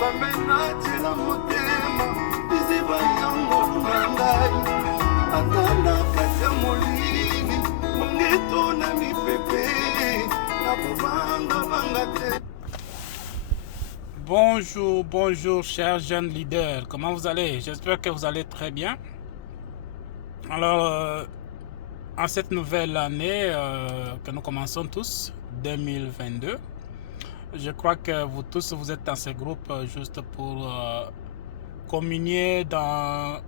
bamena tela motema biziba yango na ngai ata na kati ya molili mongeto na mipepe na kobanga banga te. Bonjour, bonjour chers jeunes leaders, comment vous allez? J'espère que vous allez très bien. Alors, en cette nouvelle année que nous commençons tous, 2022, je crois que vous tous, vous êtes dans ces groupes juste pour communier dans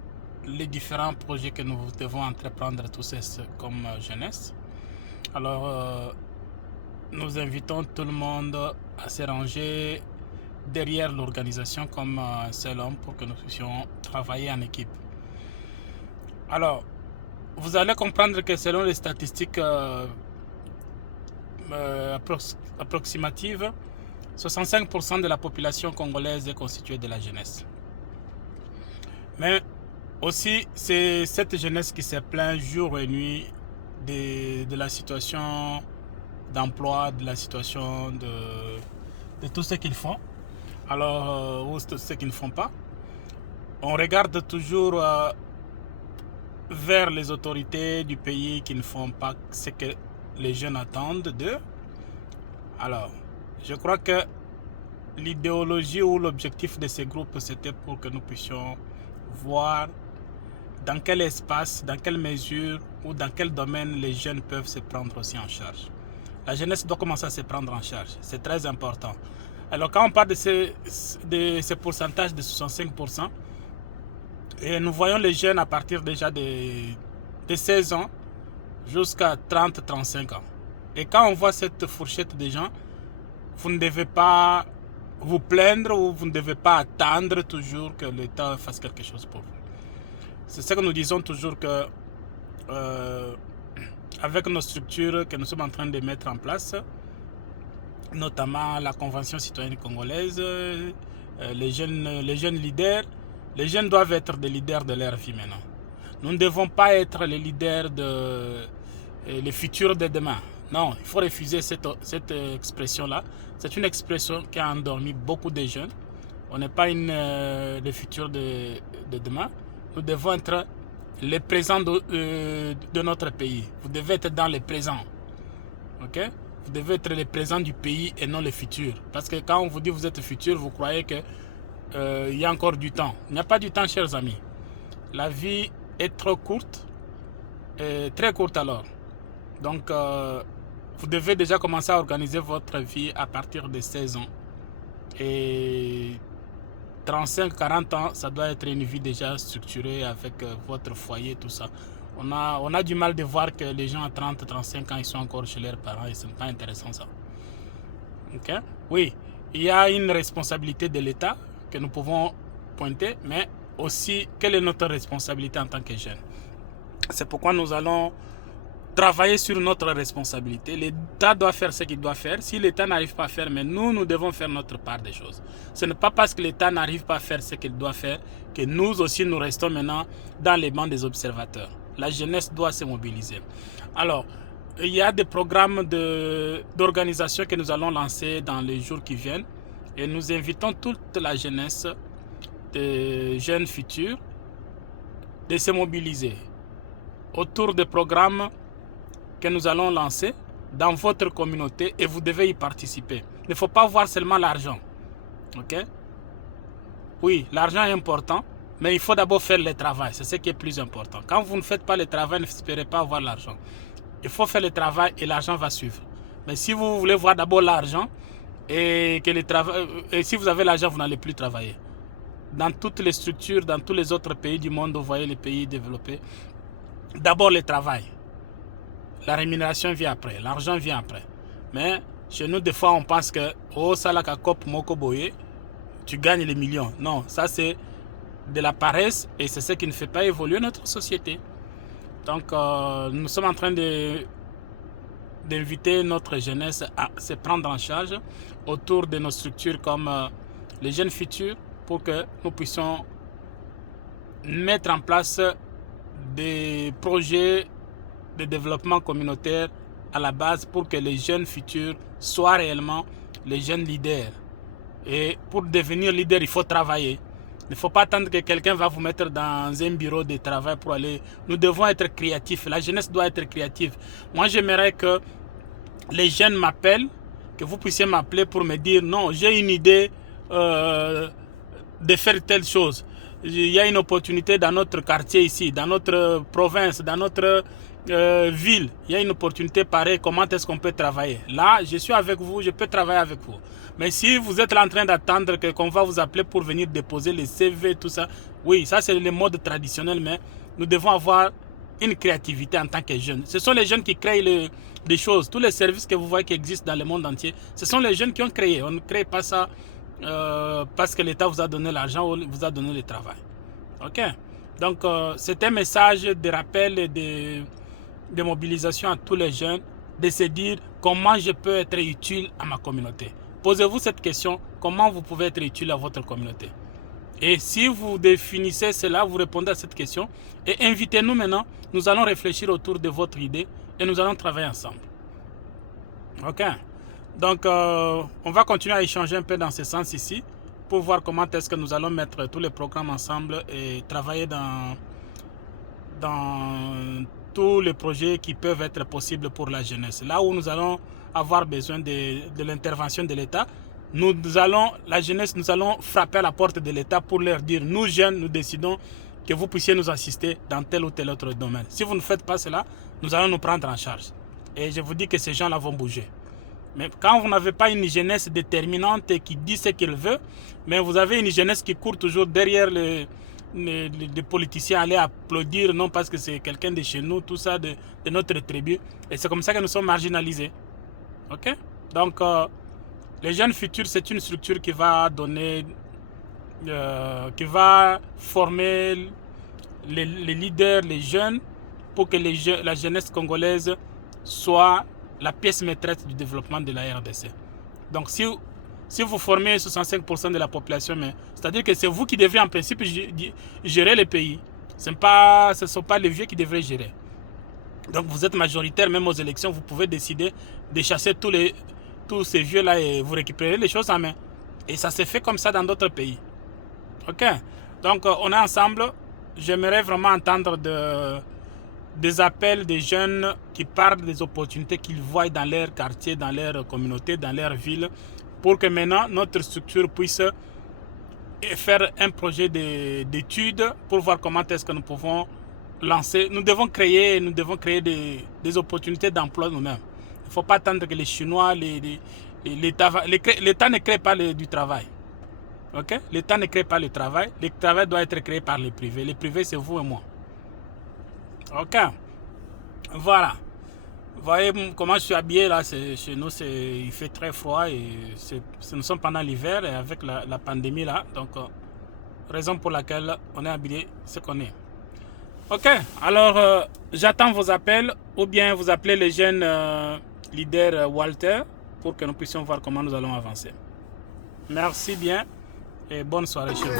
les différents projets que nous devons entreprendre tous comme jeunesse. Alors, nous invitons tout le monde à se ranger derrière l'organisation comme un seul homme pour que nous puissions travailler en équipe. Alors, vous allez comprendre que selon les statistiques approximatives, 65% de la population congolaise est constituée de la jeunesse. Mais aussi, c'est cette jeunesse qui se plaint jour et nuit de la situation d'emploi, de la situation de tout ce qu'ils font. Alors, ou ce qu'ils ne font pas. On regarde toujours vers les autorités du pays qui ne font pas ce que les jeunes attendent d'eux. Alors, je crois que l'idéologie ou l'objectif de ces groupes, c'était pour que nous puissions voir dans quel espace, dans quelle mesure ou dans quel domaine les jeunes peuvent se prendre aussi en charge. La jeunesse doit commencer à se prendre en charge. C'est très important. Alors, quand on parle de ce pourcentage de 65%, et nous voyons les jeunes à partir déjà de 16 ans jusqu'à 30-35 ans. Et quand on voit cette fourchette de gens, vous ne devez pas vous plaindre ou vous ne devez pas attendre toujours que l'État fasse quelque chose pour vous. C'est ce que nous disons toujours que avec nos structures que nous sommes en train de mettre en place, notamment la Convention citoyenne congolaise, les jeunes leaders. Les jeunes doivent être des leaders de leur vie maintenant. Nous ne devons pas être les leaders les futurs de demain. Non, il faut refuser cette expression-là. C'est une expression qui a endormi beaucoup de jeunes. On n'est pas les futurs de demain. Nous devons être les présents de notre pays. Vous devez être dans le présent. Ok? Vous devez être les présents du pays et non les futurs. Parce que quand on vous dit que vous êtes futur, vous croyez que il y a encore du temps. Il n'y a pas du temps, chers amis. La vie est trop courte, très courte alors. Donc, vous devez déjà commencer à organiser votre vie à partir de 16 ans. Et 35-40 ans, ça doit être une vie déjà structurée avec votre foyer, tout ça. On a du mal de voir que les gens à 30-35 ans, ils sont encore chez leurs parents et ce n'est pas intéressant ça. Ok? Oui, il y a une responsabilité de l'État que nous pouvons pointer, mais aussi quelle est notre responsabilité en tant que jeunes. C'est pourquoi nous allons travailler sur notre responsabilité. L'État doit faire ce qu'il doit faire. Si l'État n'arrive pas à faire, mais nous devons faire notre part des choses. Ce n'est pas parce que l'État n'arrive pas à faire ce qu'il doit faire que nous aussi nous restons maintenant dans les bancs des observateurs. La jeunesse doit se mobiliser. Alors, il y a des programmes d'organisation que nous allons lancer dans les jours qui viennent. Et nous invitons toute la jeunesse, des jeunes futurs, de se mobiliser autour des programmes que nous allons lancer dans votre communauté et vous devez y participer. Il ne faut pas voir seulement l'argent. Ok? Oui, l'argent est important, mais il faut d'abord faire le travail. C'est ce qui est plus important. Quand vous ne faites pas le travail, n'espérez pas avoir l'argent. Il faut faire le travail et l'argent va suivre. Mais si vous voulez voir d'abord l'argent, et si vous avez l'argent, vous n'allez plus travailler. Dans toutes les structures, dans tous les autres pays du monde, vous voyez les pays développés, d'abord le travail. La rémunération vient après, l'argent vient après. Mais chez nous, des fois, on pense que oh, ça la cop moko boye, tu gagnes les millions. Non, ça c'est de la paresse et c'est ce qui ne fait pas évoluer notre société. Donc, nous sommes en train d'inviter notre jeunesse à se prendre en charge autour de nos structures comme les jeunes futurs pour que nous puissions mettre en place des projets de développement communautaire à la base pour que les jeunes futurs soient réellement les jeunes leaders Et pour devenir leader, il faut travailler. Il ne faut pas attendre que quelqu'un va vous mettre dans un bureau de travail pour aller. Nous devons être créatifs. La jeunesse doit être créative. Moi, j'aimerais que les jeunes m'appellent, que vous puissiez m'appeler pour me dire non, j'ai une idée de faire telle chose. Il y a une opportunité dans notre quartier ici, dans notre province, dans notre ville. Il y a une opportunité pareille. Comment est-ce qu'on peut travailler? Là, je suis avec vous, je peux travailler avec vous. Mais si vous êtes là en train d'attendre qu'on va vous appeler pour venir déposer les CV, tout ça, oui, ça c'est le mode traditionnel, mais nous devons avoir une créativité en tant que jeunes. Ce sont les jeunes qui créent des choses. Tous les services que vous voyez qui existent dans le monde entier, ce sont les jeunes qui ont créé. On ne crée pas ça parce que l'État vous a donné l'argent ou vous a donné le travail. Ok? Donc, c'est un message de rappel et de mobilisation à tous les jeunes, de se dire comment je peux être utile à ma communauté. Posez-vous cette question, comment vous pouvez être utile à votre communauté? Et si vous définissez cela, vous répondez à cette question et invitez-nous maintenant. Nous allons réfléchir autour de votre idée et nous allons travailler ensemble. Ok? Donc, on va continuer à échanger un peu dans ce sens ici pour voir comment est-ce que nous allons mettre tous les programmes ensemble et travailler dans tous les projets qui peuvent être possibles pour la jeunesse. Là où nous allons avoir besoin de l'intervention de l'État, la jeunesse, nous allons frapper à la porte de l'État pour leur dire, nous jeunes, nous décidons que vous puissiez nous assister dans tel ou tel autre domaine. Si vous ne faites pas cela, nous allons nous prendre en charge. Et je vous dis que ces gens-là vont bouger. Mais quand vous n'avez pas une jeunesse déterminante qui dit ce qu'elle veut, mais vous avez une jeunesse qui court toujours derrière les politiciens, aller applaudir, non parce que c'est quelqu'un de chez nous, tout ça, de notre tribu. Et c'est comme ça que nous sommes marginalisés. Ok? Donc, les jeunes futurs, c'est une structure qui va donner, qui va former les leaders, les jeunes, pour que la jeunesse congolaise soit la pièce maîtresse du développement de la RDC. Donc, si vous formez 65% de la population, c'est-à-dire que c'est vous qui devez en principe gérer le pays. Ce ne sont pas les vieux qui devraient gérer. Donc, vous êtes majoritaire, même aux élections, vous pouvez décider de chasser tous ces vieux-là et vous récupérez les choses en main. Et ça s'est fait comme ça dans d'autres pays. Ok? Donc, on est ensemble. J'aimerais vraiment entendre des appels des jeunes qui parlent des opportunités qu'ils voient dans leur quartier, dans leur communauté, dans leur ville, pour que maintenant notre structure puisse faire un projet d'études pour voir comment est-ce que nous pouvons lancer. Nous devons créer des opportunités d'emploi nous-mêmes. Il ne faut pas attendre que les Chinois, l'État ne crée pas du travail. Okay? L'État ne crée pas le travail. Le travail doit être créé par les privés. Les privés, c'est vous et moi. Ok, voilà. Vous voyez comment je suis habillé là, chez nous, il fait très froid et nous sommes pendant l'hiver et avec la pandémie là, donc raison pour laquelle on est habillé ce qu'on est. Ok, alors j'attends vos appels ou bien vous appelez les jeunes leaders Walter pour que nous puissions voir comment nous allons avancer. Merci bien et bonne soirée chez vous.